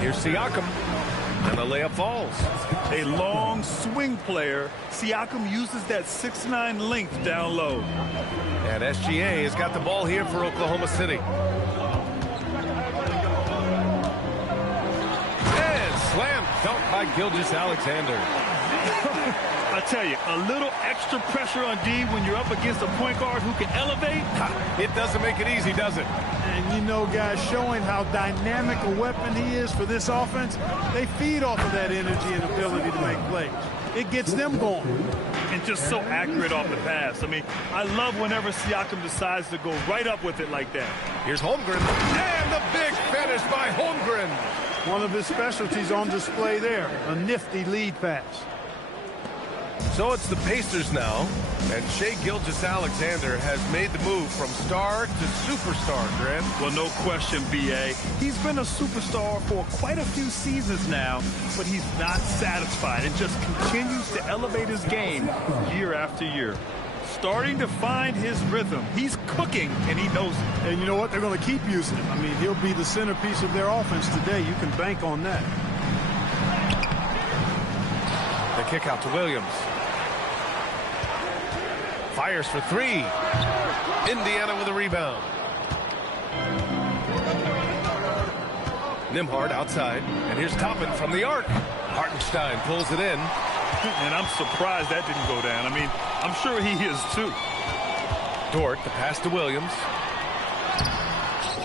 Here's Siakam, and the layup falls. A long swing player, Siakam uses that 6'9" length down low. And SGA has got the ball here for Oklahoma City. And slam dunk by Gilgeous-Alexander. I tell you, a little extra pressure on D when you're up against a point guard who can elevate. It doesn't make it easy, does it? And you know, guys, showing how dynamic a weapon he is for this offense, they feed off of that energy and ability to make plays. It gets them going. And just so accurate off the pass. I mean, I love whenever Siakam decides to go right up with it like that. Here's Holmgren, and the big finish by Holmgren. One of his specialties on display there, a nifty lead pass. So it's the Pacers now, and Shai Gilgeous-Alexander has made the move from star to superstar, Grant. Well, no question, B.A. He's been a superstar for quite a few seasons now, but he's not satisfied and just continues to elevate his game year after year. Starting to find his rhythm. He's cooking, and he knows it. And you know what? They're going to keep using him. I mean, he'll be the centerpiece of their offense today. You can bank on that. The kick out to Williams. Fires for three. Indiana with a rebound. Nembhard outside. And here's Toppin from the arc. Hartenstein pulls it in. And I'm surprised that didn't go down. I mean, I'm sure he is too. Dort, the pass to Williams.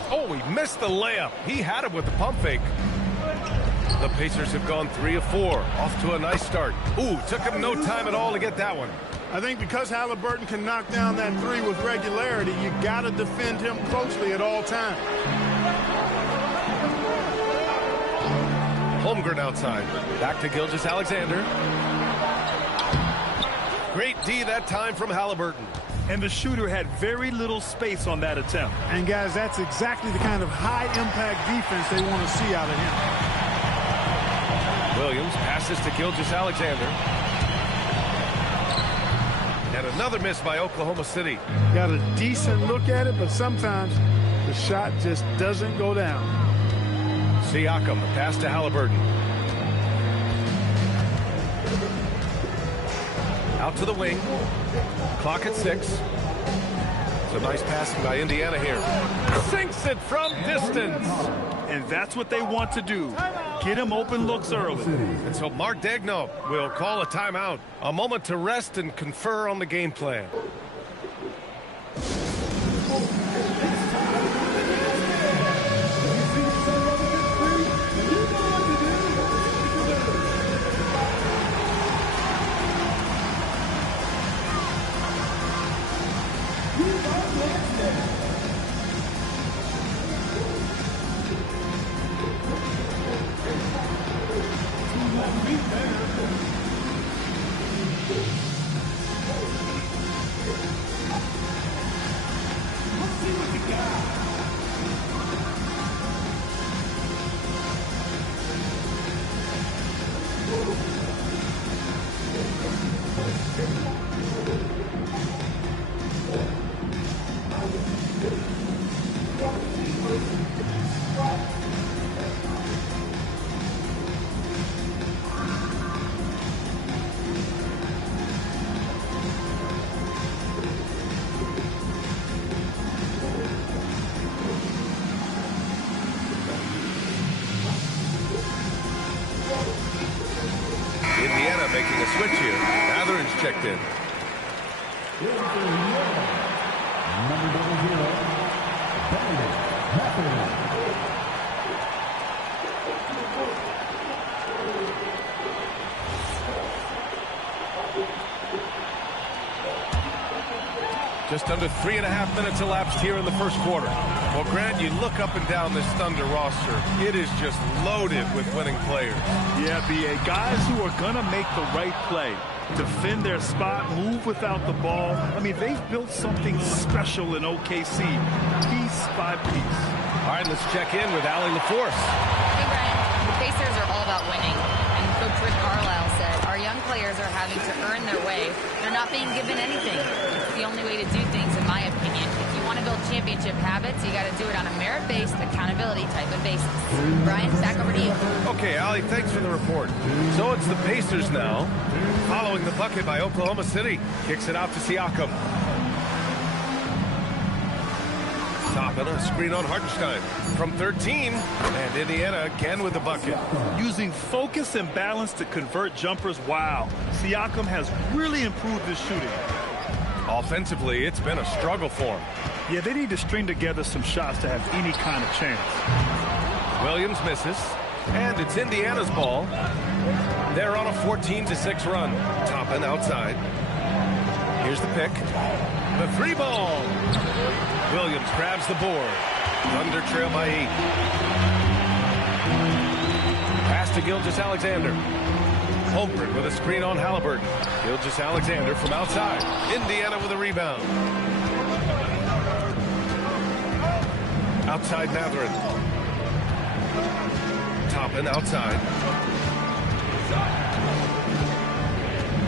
Oh, he missed the layup. He had it with the pump fake. The Pacers have gone 3 of 4. Off to a nice start. Ooh, took him no time at all to get that one. I think because Halliburton can knock down that three with regularity, you got to defend him closely at all times. Holmgren outside. Back to Gilgeous-Alexander. Great D that time from Halliburton. And the shooter had very little space on that attempt. And, guys, that's exactly the kind of high-impact defense they want to see out of him. Williams passes to Gilgeous-Alexander. And another miss by Oklahoma City. Got a decent look at it, but sometimes the shot just doesn't go down. Siakam, the pass to Halliburton. Out to the wing. Clock at 6. It's a nice passing by Indiana here. Sinks it from distance. And that's what they want to do. Get him open looks early. And so Mark Daigneault will call a timeout. A moment to rest and confer on the game plan. Indiana making a switch here. Matherin checked in. Just under 3.5 minutes elapsed here in the first quarter. Well, Grant, you look up and down this Thunder roster. It is just loaded with winning players. Yeah, B.A. Guys who are going to make the right play. Defend their spot, move without the ball. I mean, they've built something special in OKC, piece by piece. All right, let's check in with Allie LaForce. Hey, Brian. The Pacers are all about winning. And Coach Rick Carlisle said, our young players are having to earn their way. They're not being given anything. It's the only way to do things, in my opinion. championship habits, you got to do it on a merit-based, accountability type of basis. Brian, back over to you. Okay, Allie, thanks for the report. So it's the Pacers now, following the bucket by Oklahoma City. Kicks it out to Siakam. Top and a screen on Hartenstein from 13, and Indiana again with the bucket. Using focus and balance to convert jumpers, wow. Siakam has really improved his shooting. Offensively, it's been a struggle for him. Yeah, they need to string together some shots to have any kind of chance. Williams misses, and it's Indiana's ball. They're on a 14-6 run. Toppin outside. Here's the pick. The three ball. Williams grabs the board. Thunder trail by 8. Pass to Gilgeous-Alexander. Holmgren with a screen on Halliburton. Gilgeous-Alexander from outside. Indiana with a rebound. Outside Mathurin. Toppin outside.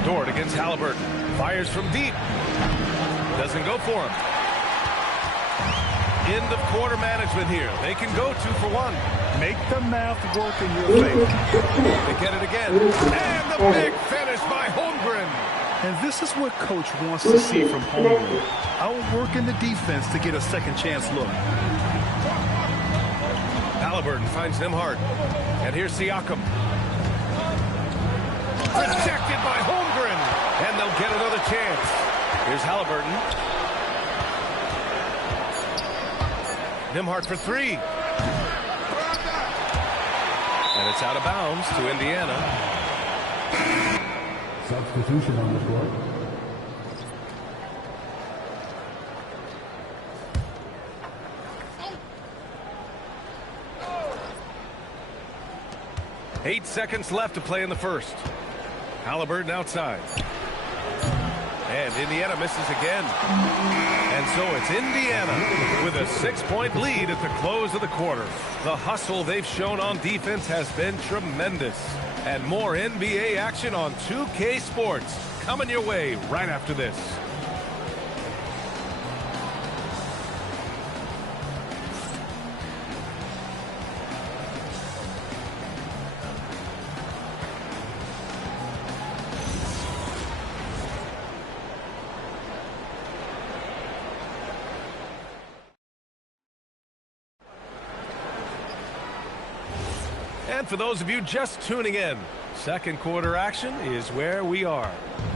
Dort against Halliburton. Fires from deep. Doesn't go for him. End of quarter management here. They can go 2 for 1. Make the math work in your favor. They get it again. And the big finish by Holmgren. And this is what coach wants to see from Holmgren. Outworking the defense to get a second chance look. Halliburton finds them hard. And here's Siakam. Rejected by Holmgren. And they'll get another chance. Here's Halliburton. Nembhard for 3. And it's out of bounds to Indiana. Substitution on the court. Eight seconds left to play in the first. Halliburton outside. And Indiana misses again. And so it's Indiana with a 6-point lead at the close of the quarter. The hustle they've shown on defense has been tremendous. And more NBA action on 2K Sports coming your way right after this. And for those of you just tuning in, second quarter action is where we are.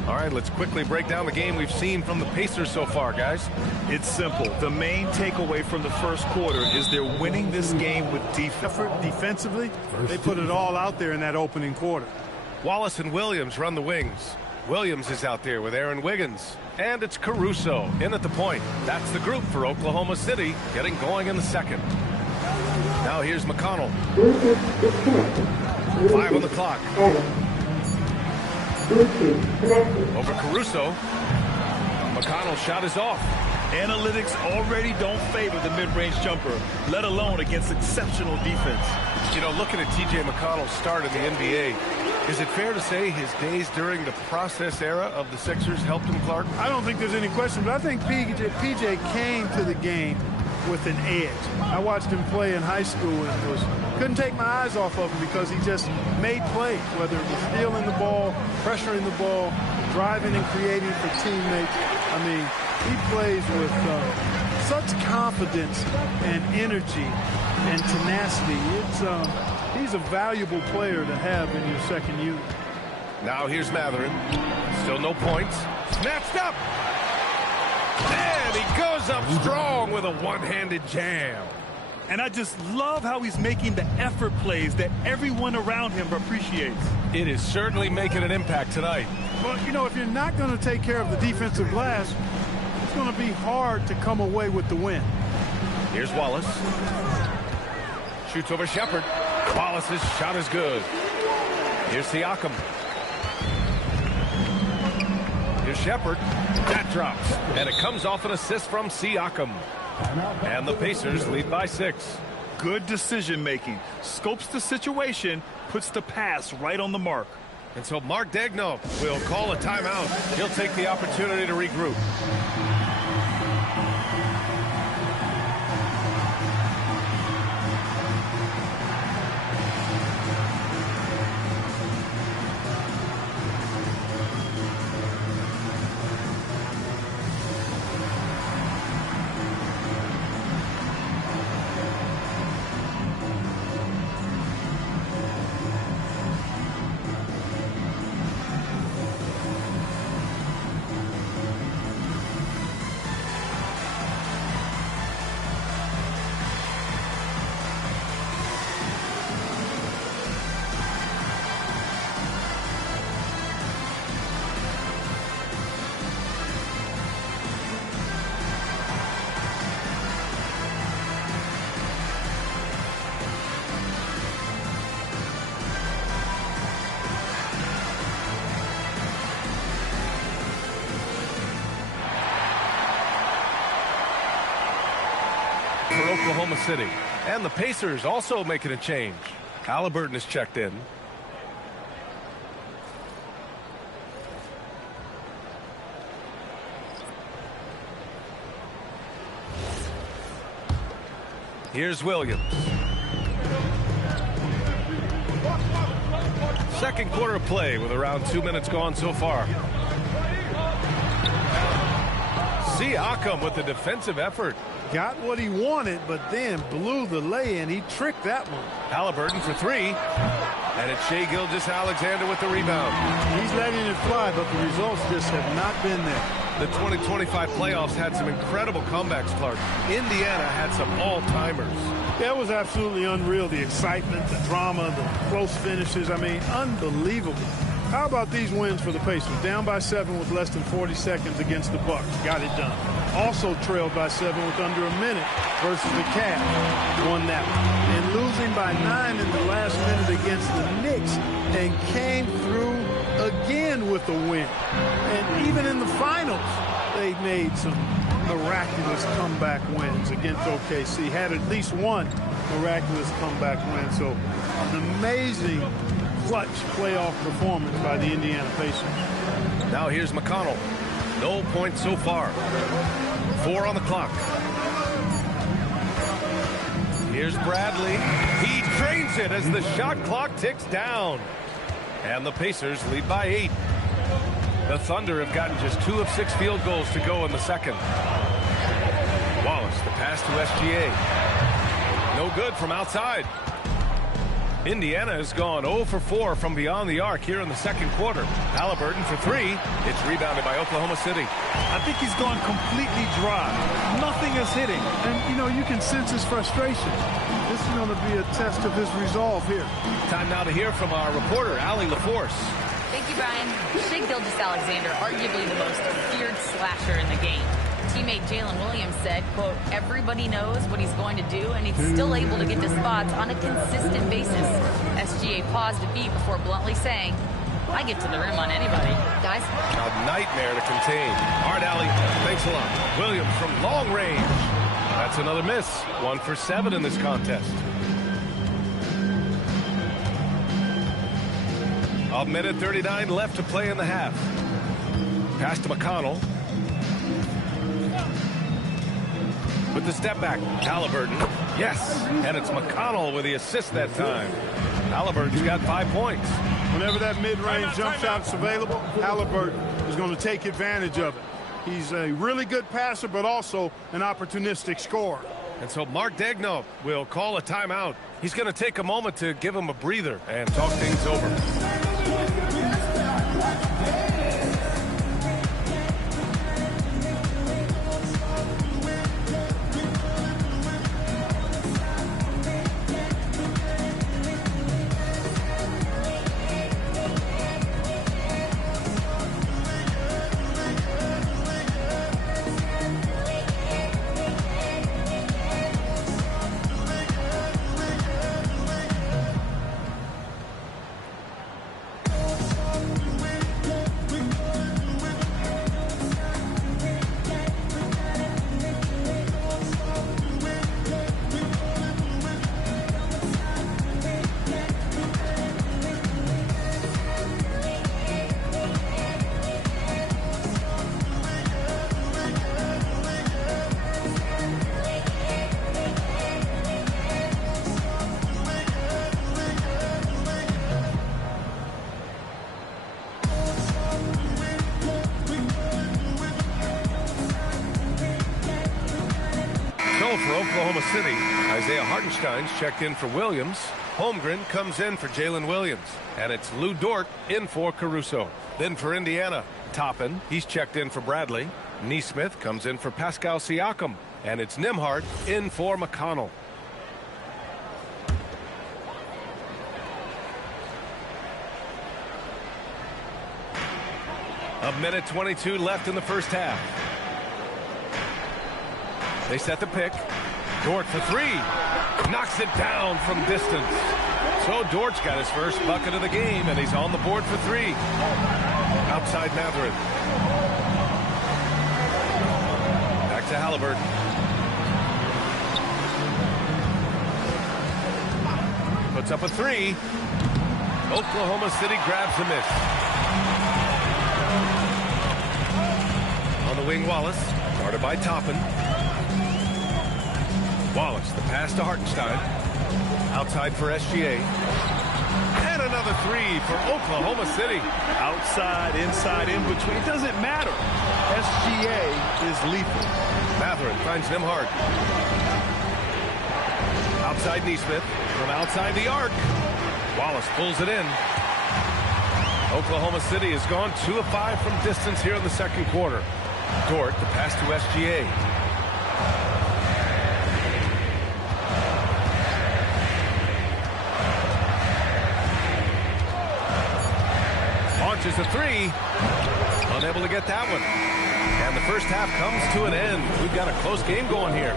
All right, let's quickly break down the game we've seen from the Pacers so far, guys. It's simple. The main takeaway from the first quarter is they're winning this game with Effort defensively, they put it all out there in that opening quarter. Wallace and Williams run the wings. Williams is out there with Aaron Wiggins. And it's Caruso in at the point. That's the group for Oklahoma City getting going in the second. Now here's McConnell. 5 on the clock. Over Caruso. McConnell's shot is off. Analytics already don't favor the mid-range jumper, let alone against exceptional defense. You know, looking at T.J. McConnell's start in the NBA, is it fair to say his days during the process era of the Sixers helped him, Clark? I don't think there's any question, but I think PJ came to the game with an edge. I watched him play in high school and couldn't take my eyes off of him because he just made plays, whether it was stealing the ball, pressuring the ball, driving and creating for teammates. I mean, he plays with such confidence and energy and tenacity. He's a valuable player to have in your second unit. Now here's Mathurin. Still no points. Snatched up. And he goes up strong with a one-handed jam. And I just love how he's making the effort plays that everyone around him appreciates. It is certainly making an impact tonight. Well, you know, if you're not going to take care of the defensive glass, it's going to be hard to come away with the win. Here's Wallace. Shoots over Shepard. Wallace's shot is good. Here's Siakam. Here's Shepard. That drops. And it comes off an assist from Siakam. And the Pacers lead by 6. Good decision making. Scopes the situation, puts the pass right on the mark. And so Mark Daigneault will call a timeout. He'll take the opportunity to regroup. for Oklahoma City. And the Pacers also making a change. Halliburton is checked in. Here's Williams. Second quarter of play with around 2 minutes gone so far. Siakam with the defensive effort. Got what he wanted, but then blew the lay-in. He tricked that one. Halliburton for three. And it's Shai Gilgeous-Alexander with the rebound. He's letting it fly, but the results just have not been there. The 2025 playoffs had some incredible comebacks, Clark. Indiana had some all-timers. That was absolutely unreal. The excitement, the drama, the close finishes. I mean, unbelievable. How about these wins for the Pacers? Down by 7 with less than 40 seconds against the Bucks. Got it done. Also trailed by 7 with under a minute versus the Cavs. Won that one. And losing by 9 in the last minute against the Knicks, and came through again with the win. And even in the finals, they made some miraculous comeback wins against OKC. Had at least one miraculous comeback win. So an amazing clutch playoff performance by the Indiana Pacers. Now here's McConnell. No points so far. 4 on the clock. Here's Bradley. He drains it as the shot clock ticks down. And the Pacers lead by 8. The Thunder have gotten just 2 of 6 field goals to go in the second. Wallace, the pass to SGA. No good from outside. Indiana has gone 0 for 4 from beyond the arc here in the second quarter. Halliburton for 3. It's rebounded by Oklahoma City. I think he's gone completely dry. Nothing is hitting. And, you know, you can sense his frustration. This is going to be a test of his resolve here. Time now to hear from our reporter, Allie LaForce. Thank you, Brian. Shai Gilgeous-Alexander, arguably the most feared slasher in the game. Teammate Jalen Williams said, quote, everybody knows what he's going to do, and he's still able to get to spots on a consistent basis. SGA paused a beat before bluntly saying, I get to the rim on anybody. Guys? A nightmare to contain. All right, Allie, thanks a lot. Williams from long range. That's another miss. 1 for 7 in this contest. A minute 39 left to play in the half. Pass to McConnell. With the step back, Halliburton. Yes, and it's McConnell with the assist that time. Halliburton's got 5 points. Whenever that mid-range jump shot's available, Halliburton is going to take advantage of it. He's a really good passer, but also an opportunistic scorer. And so Mark Daigneault will call a timeout. He's going to take a moment to give him a breather and talk things over. For Oklahoma City, Isaiah Hartenstein's checked in for Williams. Holmgren comes in for Jalen Williams. And it's Lou Dort in for Caruso. Then for Indiana, Toppin, he's checked in for Bradley. Neesmith comes in for Pascal Siakam. And it's Nembhard in for McConnell. A minute 22 left in the first half. They set the pick. Dort for 3. Knocks it down from distance. So Dort's got his first bucket of the game, and he's on the board for 3. Outside Mathurin. Back to Halliburton. puts up a three. Oklahoma City grabs a miss. On the wing, Wallace, guarded by Toppin. Wallace, the pass to Hartenstein. Outside for SGA. And another three for Oklahoma City. Outside, inside, in between. It doesn't matter. SGA is lethal. Matherin finds Nembhard. Outside Neesmith. From outside the arc. Wallace pulls it in. Oklahoma City has gone 2 of 5 from distance here in the second quarter. Dort, the pass to SGA. Launches a three. Unable to get that one. And the first half comes to an end. We've got a close game going here.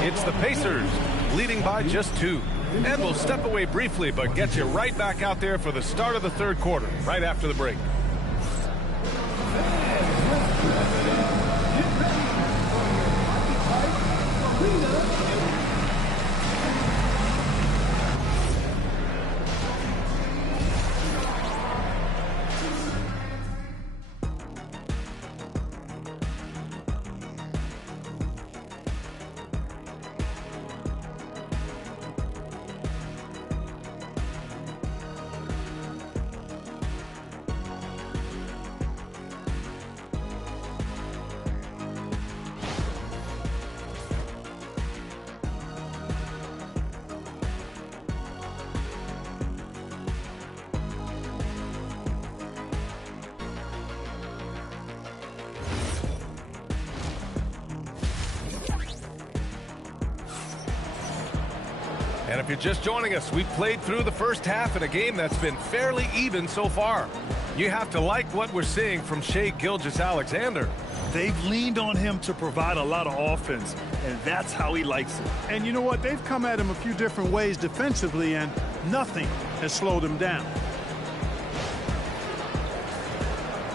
It's the Pacers leading by just 2. And we'll step away briefly, but get you right back out there for the start of the third quarter, right after the break. And if you're just joining us, we've played through the first half in a game that's been fairly even so far. You have to like what we're seeing from Shai Gilgeous-Alexander. They've leaned on him to provide a lot of offense, and that's how he likes it. And you know what? They've come at him a few different ways defensively, and nothing has slowed him down.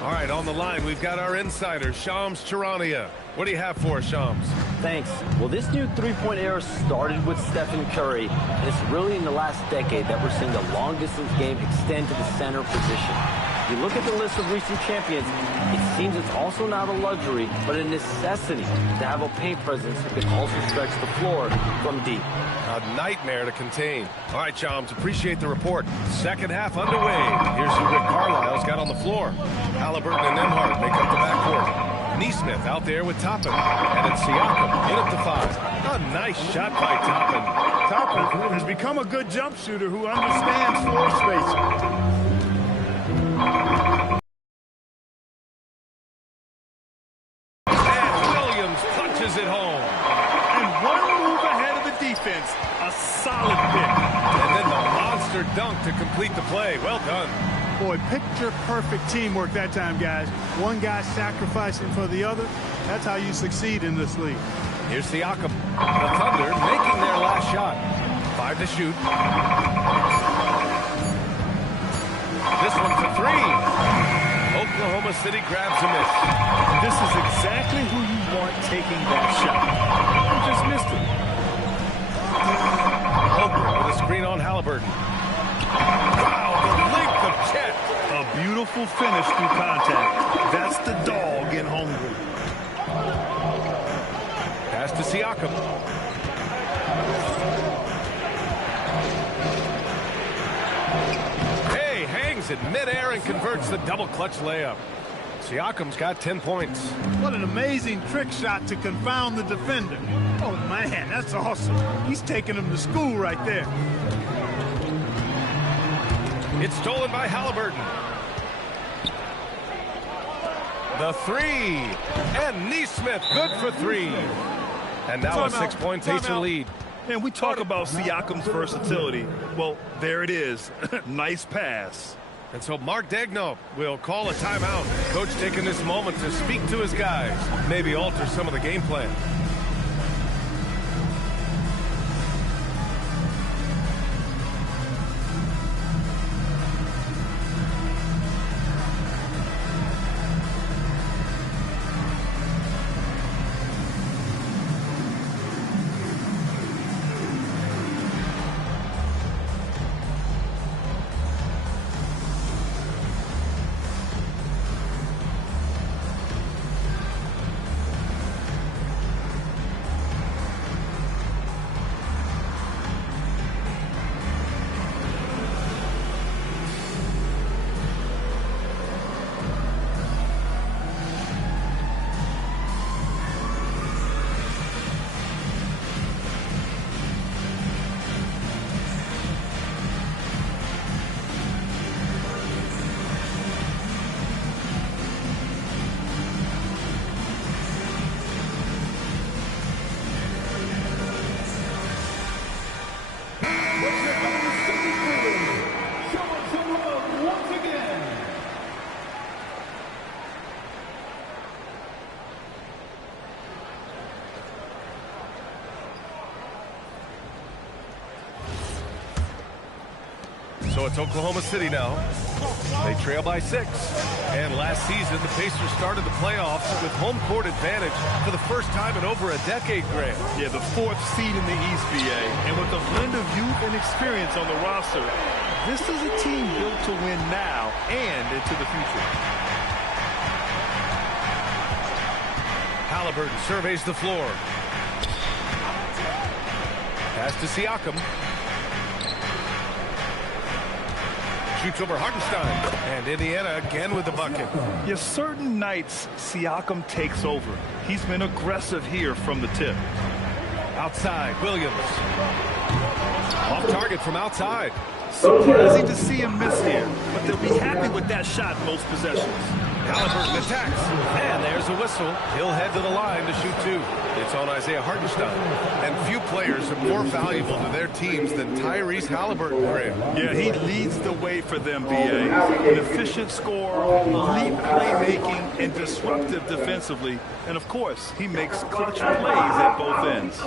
All right, on the line, we've got our insider, Shams Charania. What do you have for us, Shams? Thanks. Well, this new three-point era started with Stephen Curry, and it's really in the last decade that we're seeing the long-distance game extend to the center position. If you look at the list of recent champions, it seems it's also not a luxury, but a necessity to have a paint presence who can also stretch the floor from deep. A nightmare to contain. All right, Shams, appreciate the report. Second half underway. Here's who Rick Carlisle's got on the floor. Halliburton and Nembhard make up the backcourt. Neesmith out there with Toppin. And it's Siakam in at the 5. A nice shot by Toppin. Toppin has become a good jump shooter who understands floor spacing. And Williams punches it home. And one move ahead of the defense. A solid pick. And then the monster dunk to complete the play. Well done. Boy, picture-perfect teamwork that time, guys. One guy sacrificing for the other. That's how you succeed in this league. Here's Siakam. The Thunder making their last shot. 5 to shoot. This one for 3. Oklahoma City grabs a miss. This is exactly who you want taking that shot. You just missed it. Holmgren with a screen on Halliburton. Wow, the length of Chet. A beautiful finish through contact. That's the dog in Holmgren. Pass to Siakam. Hey, hangs in midair and converts the double clutch layup. Siakam's got 10 points. What an amazing trick shot to confound the defender. Oh, man, that's awesome. He's taking him to school right there. It's stolen by Halliburton. The 3. And Neesmith, good for 3. And now a 6-point Pacer lead. And we talk about Siakam's versatility. Well, there it is. Nice pass. And so Mark Daigneault will call a timeout. Coach taking this moment to speak to his guys, maybe alter some of the game plan. So it's Oklahoma City now. They trail by 6. And last season, the Pacers started the playoffs with home court advantage for the first time in over a decade, Grant. Yeah, the 4th seed in the East, BA. And with a blend of youth and experience on the roster, this is a team built to win now and into the future. Halliburton surveys the floor. Pass to Siakam. Shoots over Hartenstein. And Indiana again with the bucket. Yeah, certain nights, Siakam takes over. He's been aggressive here from the tip. Outside, Williams. Off target from outside. Surprising to see him miss here, but they'll be happy with that shot most possessions. Halliburton attacks. And there's a whistle. He'll head to the line to shoot 2. It's on Isaiah Hartenstein. And few players are more valuable to their teams than Tyrese Halliburton, Graham. Yeah, he leads the way for them, BA. An efficient scorer, elite playmaking, and disruptive defensively. And, of course, he makes clutch plays at both ends.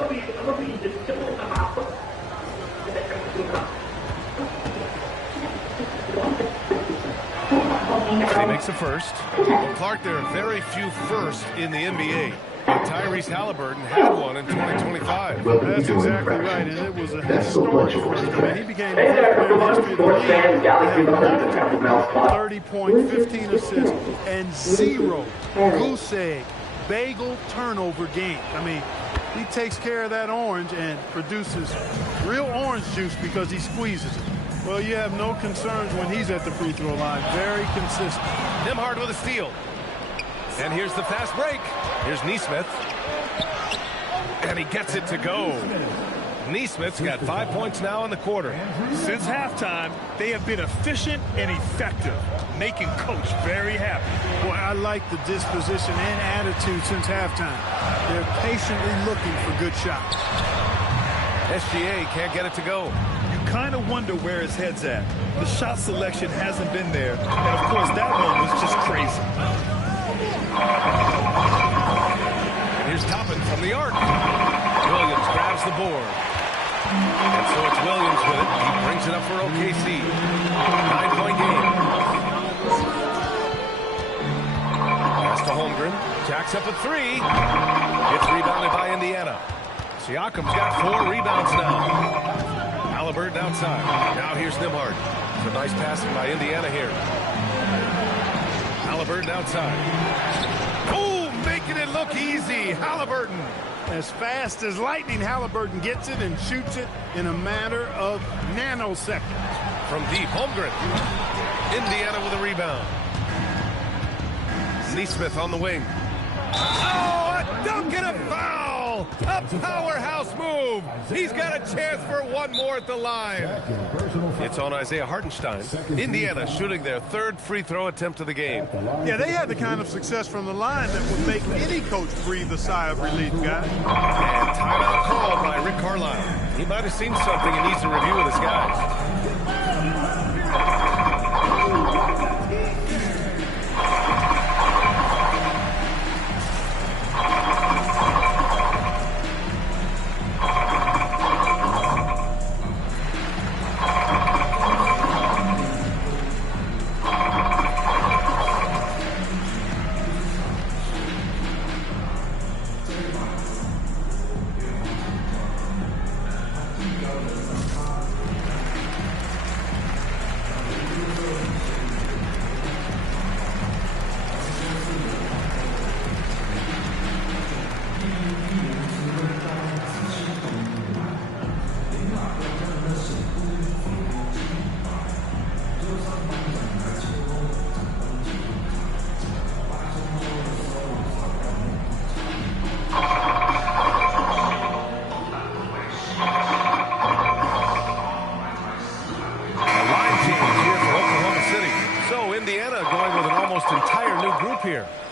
He makes a first. Well, Clark, there are very few firsts in the NBA. But Tyrese Halliburton had one in 2025. That's exactly right, and it was a historic first. I mean, he became the first player in history of the league to have 30 points, 15 assists, and 0 goose egg, bagel turnover game. I mean, he takes care of that orange and produces real orange juice because he squeezes it. Well, you have no concerns when he's at the free throw line. Very consistent. Nembhard with a steal. And here's the fast break. Here's Nesmith. And he gets it to go. Nesmith's got 5 points now in the quarter. Since halftime, they have been efficient and effective, making Coach very happy. Boy, I like the disposition and attitude since halftime. They're patiently looking for good shots. SGA can't get it to go. Kind of wonder where his head's at. The shot selection hasn't been there, and of course that one was just crazy. And here's Toppin from the arc. Williams grabs the board. And so it's Williams with it. He brings it up for OKC. 9-point game. Pass to Holmgren. Jacks up a 3. It's rebounded by Indiana. Siakam's got 4 rebounds now. Halliburton outside. Now here's Nembhard. It's a nice passing by Indiana here. Halliburton outside. Oh, making it look easy. Halliburton. As fast as lightning, Halliburton gets it and shoots it in a matter of nanoseconds. From deep, Holmgren. Indiana with a rebound. Nesmith on the wing. Oh, a dunk and a foul! A powerhouse move! He's got a chance for one more at the line. It's on Isaiah Hartenstein. Indiana shooting their 3rd free throw attempt of the game. Yeah, they had the kind of success from the line that would make any coach breathe a sigh of relief, guys. And timeout called by Rick Carlisle. He might have seen something and needs a review with his guys.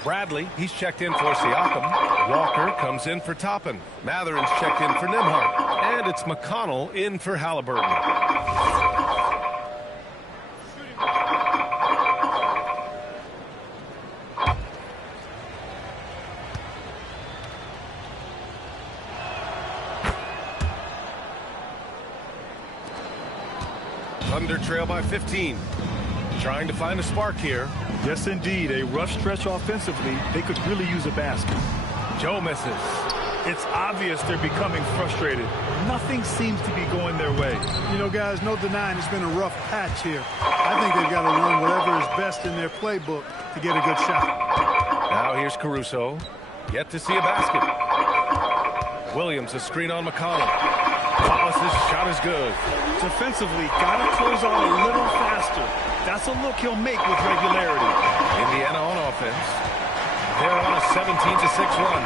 Bradley, he's checked in for Siakam. Walker comes in for Toppin. Matherin's checked in for Nembhard. And it's McConnell in for Halliburton. Thunder trail by 15. Trying to find a spark here. Yes, indeed. A rough stretch offensively. They could really use a basket. Joe misses. It's obvious they're becoming frustrated. Nothing seems to be going their way. You know, guys, no denying it's been a rough patch here. I think they've got to run whatever is best in their playbook to get a good shot. Now here's Caruso. Yet to see a basket. Williams, a screen on McConnell. Wallace's shot is good. Defensively, got to close out a little faster. That's a look he'll make with regularity. Indiana on offense. They're on a 17-6 run.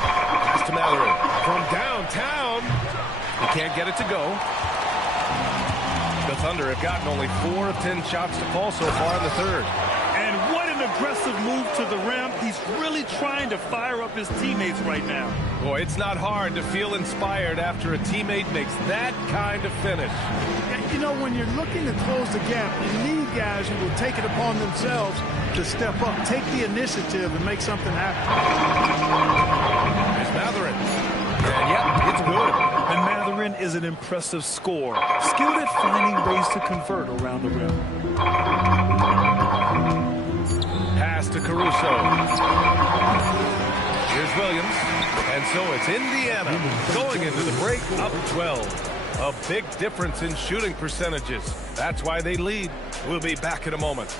Pass to Matherin from downtown. He can't get it to go. The Thunder have gotten only 4 of 10 shots to fall so far in the third. And what an aggressive move to the rim. He's really trying to fire up his teammates right now. Boy, it's not hard to feel inspired after a teammate makes that kind of finish. You know, when you're looking to close the gap, you need guys who will take it upon themselves to step up, take the initiative, and make something happen. There's Matherin. And yep, it's good. And Matherin is an impressive scorer, skilled at finding ways to convert around the rim. Pass to Caruso. Here's Williams. And so it's Indiana going into the break up 12. A big difference in shooting percentages. That's why they lead. We'll be back in a moment.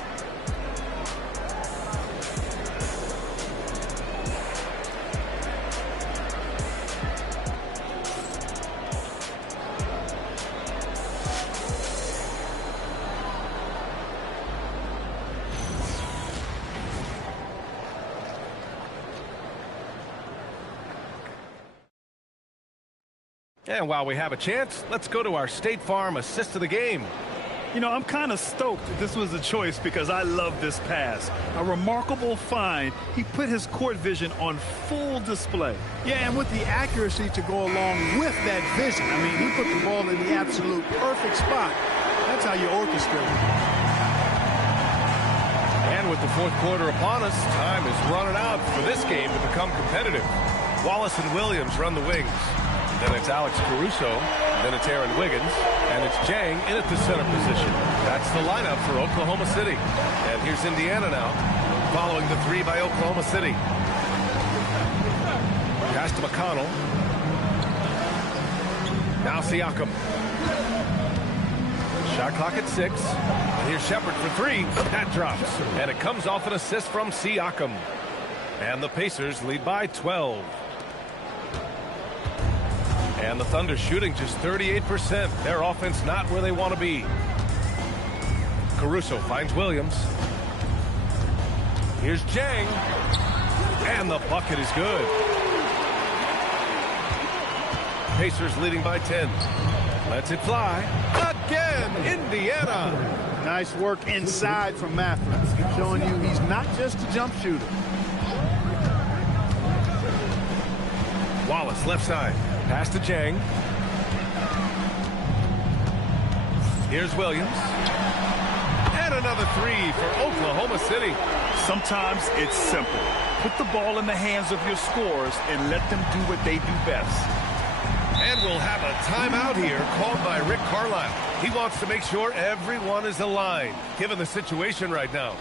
And while we have a chance, let's go to our State Farm assist of the game. You know, I'm kind of stoked that this was a choice because I love this pass. A remarkable find. He put his court vision on full display. Yeah, and with the accuracy to go along with that vision. I mean, he put the ball in the absolute perfect spot. That's how you orchestrate it. And with the fourth quarter upon us, time is running out for this game to become competitive. Wallace and Williams run the wings. Then it's Alex Caruso, then it's Aaron Wiggins, and it's Jang in at the center position. That's the lineup for Oklahoma City. And here's Indiana now, following the 3 by Oklahoma City. Pass to McConnell. Now Siakam. Shot clock at 6. And here's Shepard for 3. That drops. And it comes off an assist from Siakam. And the Pacers lead by 12. And the Thunder shooting just 38%. Their offense not where they want to be. Caruso finds Williams. Here's Jang. And the bucket is good. Pacers leading by 10. Lets it fly. Again, Indiana. Nice work inside from Matherin, showing you he's not just a jump shooter. Wallace left side. Pass to Jang. Here's Williams. And another 3 for Oklahoma City. Sometimes it's simple. Put the ball in the hands of your scorers and let them do what they do best. And we'll have a timeout here called by Rick Carlisle. He wants to make sure everyone is aligned, given the situation right now.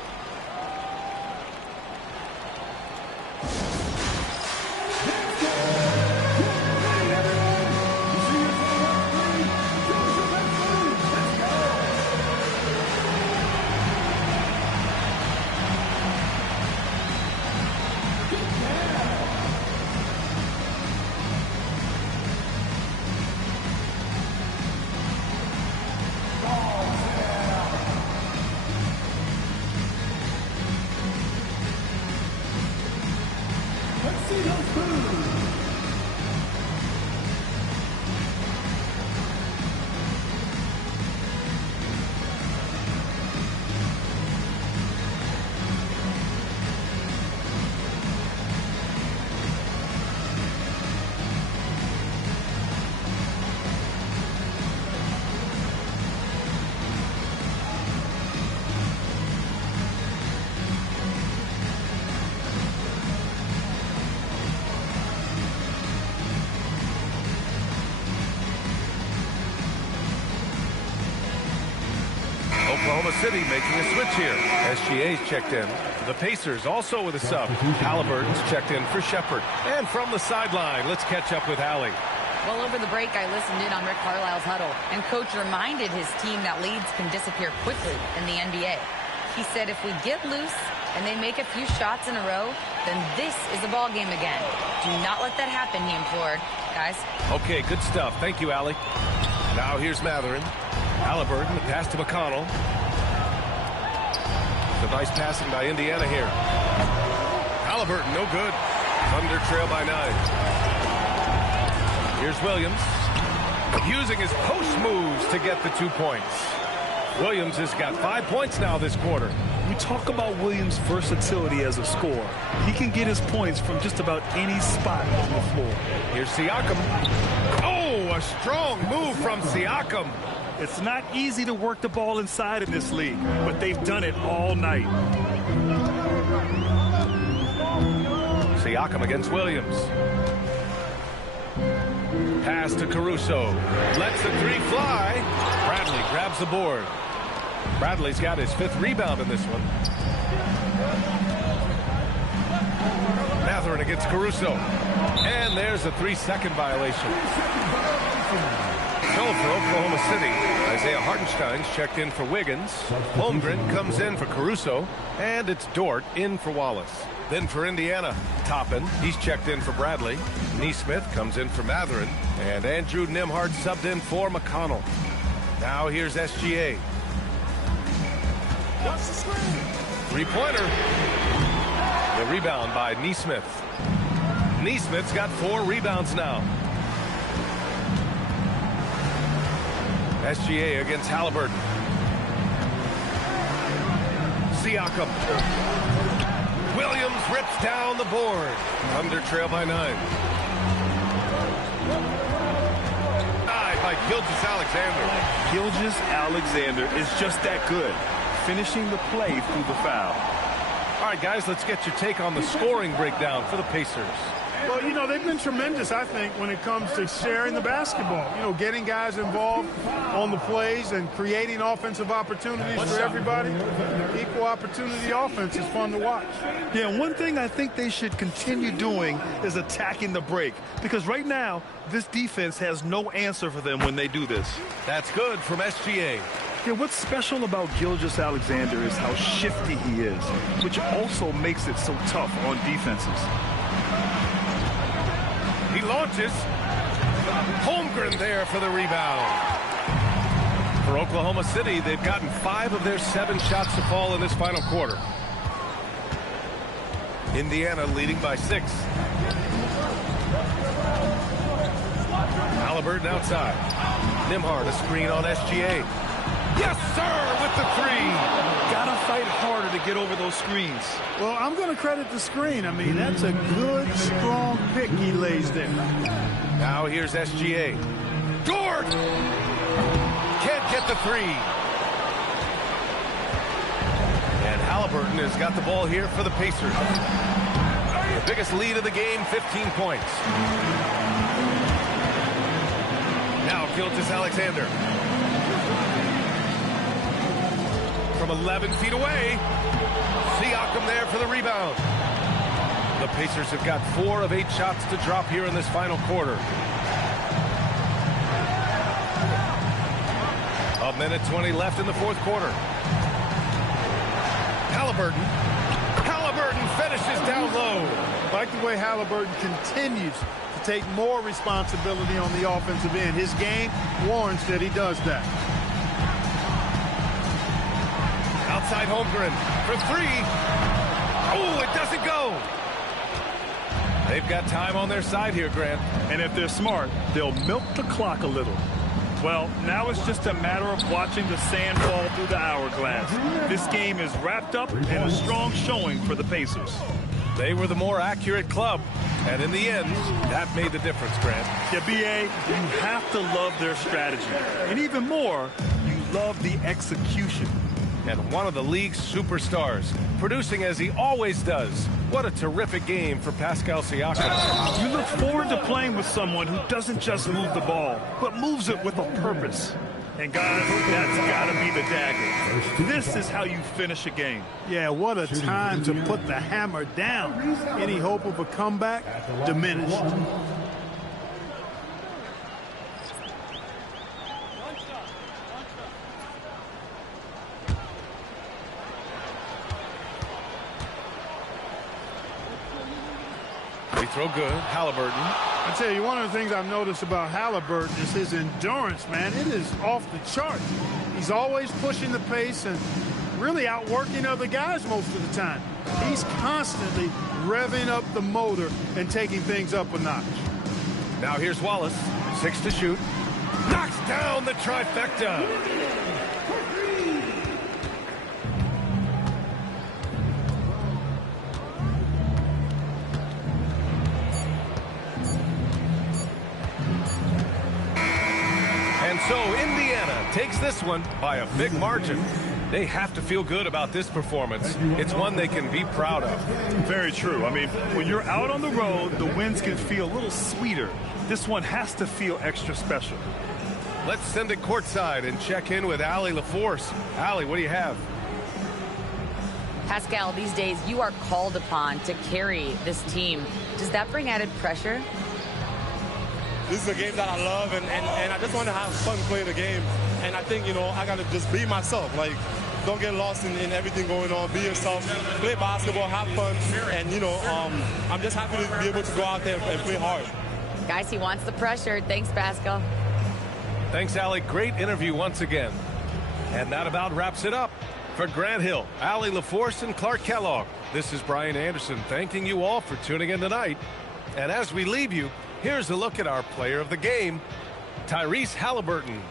Oklahoma City making a switch here. SGA's checked in. The Pacers also with a sub. Halliburton's checked in for Shepard. And from the sideline, let's catch up with Allie. Well, over the break, I listened in on Rick Carlisle's huddle, and Coach reminded his team that leads can disappear quickly in the NBA. He said if we get loose and they make a few shots in a row, then this is a ball game again. Do not let that happen, he implored. Guys. Okay, good stuff. Thank you, Allie. Now here's Matherin. Halliburton, the pass to McConnell. The nice passing by Indiana here. Halliburton, no good. Thunder trail by 9. Here's Williams, using his post moves to get the 2 points. Williams has got 5 points now this quarter. We talk about Williams' versatility as a scorer. He can get his points from just about any spot on the floor. Here's Siakam. Oh, a strong move from Siakam. It's not easy to work the ball inside in this league, but they've done it all night. Siakam against Williams. Pass to Caruso. Lets the 3 fly. Bradley grabs the board. Bradley's got his 5th rebound in this one. Matherin against Caruso. And there's a 3-second violation. So for Oklahoma City, Isaiah Hartenstein's checked in for Wiggins. Holmgren comes in for Caruso. And it's Dort in for Wallace. Then for Indiana, Toppin, he's checked in for Bradley. Neesmith comes in for Matherin. And Andrew Nembhard subbed in for McConnell. Now here's SGA. Three-pointer. The rebound by Neesmith. Neesmith's got 4 rebounds now. SGA against Halliburton. Siakam. Williams rips down the board. Thunder trail by 9. By Gilgeous-Alexander. Gilgeous-Alexander is just that good, finishing the play through the foul. All right, guys, let's get your take on the scoring breakdown for the Pacers. Well, you know, they've been tremendous, I think, when it comes to sharing the basketball. You know, getting guys involved on the plays and creating offensive opportunities for everybody. Equal opportunity offense is fun to watch. Yeah, one thing I think they should continue doing is attacking the break, because right now, this defense has no answer for them when they do this. That's good from SGA. Yeah, what's special about Gilgeous-Alexander is how shifty he is, which also makes it so tough on defenses. He launches. Holmgren there for the rebound. For Oklahoma City, they've gotten 5 of their 7 shots to fall in this final quarter. Indiana leading by 6. Halliburton outside. Nembhard a screen on SGA. Yes, sir, with the 3. Gotta fight harder to get over those screens. Well, I'm going to credit the screen. I mean, that's a good, strong pick he lays there. Now here's SGA. Dort! Can't get the 3. And Halliburton has got the ball here for the Pacers. The biggest lead of the game, 15 points. Now Gilgeous-Alexander. From 11 feet away. Siakam there for the rebound. The Pacers have got 4 of 8 shots to drop here in this final quarter. A minute 20 left in the 4th quarter. Halliburton. Halliburton finishes down low. I like the way Halliburton continues to take more responsibility on the offensive end. His game warrants that he does that. Outside Holmgren for 3. Oh, it doesn't go. They've got time on their side here, Grant. And if they're smart, they'll milk the clock a little. Well, now it's just a matter of watching the sand fall through the hourglass. This game is wrapped up in a strong showing for the Pacers. They were the more accurate club, and in the end, that made the difference, Grant. Yeah, B.A., you have to love their strategy. And even more, you love the execution. and one of the league's superstars, producing as he always does. What a terrific game for Pascal Siakam. You look forward to playing with someone who doesn't just move the ball, but moves it with a purpose. And guys, that's got to be the dagger. This is how you finish a game. Yeah, what a time to put the hammer down. Any hope of a comeback diminished. Free throw good. Halliburton. I tell you, one of the things I've noticed about Halliburton is his endurance, man. It is off the charts. He's always pushing the pace and really outworking other guys most of the time. He's constantly revving up the motor and taking things up a notch. Now here's Wallace. 6 to shoot. Knocks down the trifecta. And so Indiana takes this one by a big margin. They have to feel good about this performance. It's one they can be proud of. Very true. I mean, when you're out on the road, the wins can feel a little sweeter. This one has to feel extra special. Let's send it courtside and check in with Allie LaForce. Allie, what do you have? Pascal, these days you are called upon to carry this team. Does that bring added pressure? This is a game that I love, and I just want to have fun playing the game. And I think, you know, I got to just be myself. Like, don't get lost in everything going on. Be yourself. Play basketball, have fun. And, you know, I'm just happy to be able to go out there and play hard. Guys, he wants the pressure. Thanks, Pascal. Thanks, Allie. Great interview once again. And that about wraps it up. For Grant Hill, Allie LaForce, and Clark Kellogg, this is Brian Anderson thanking you all for tuning in tonight. And as we leave you, here's a look at our player of the game, Tyrese Halliburton.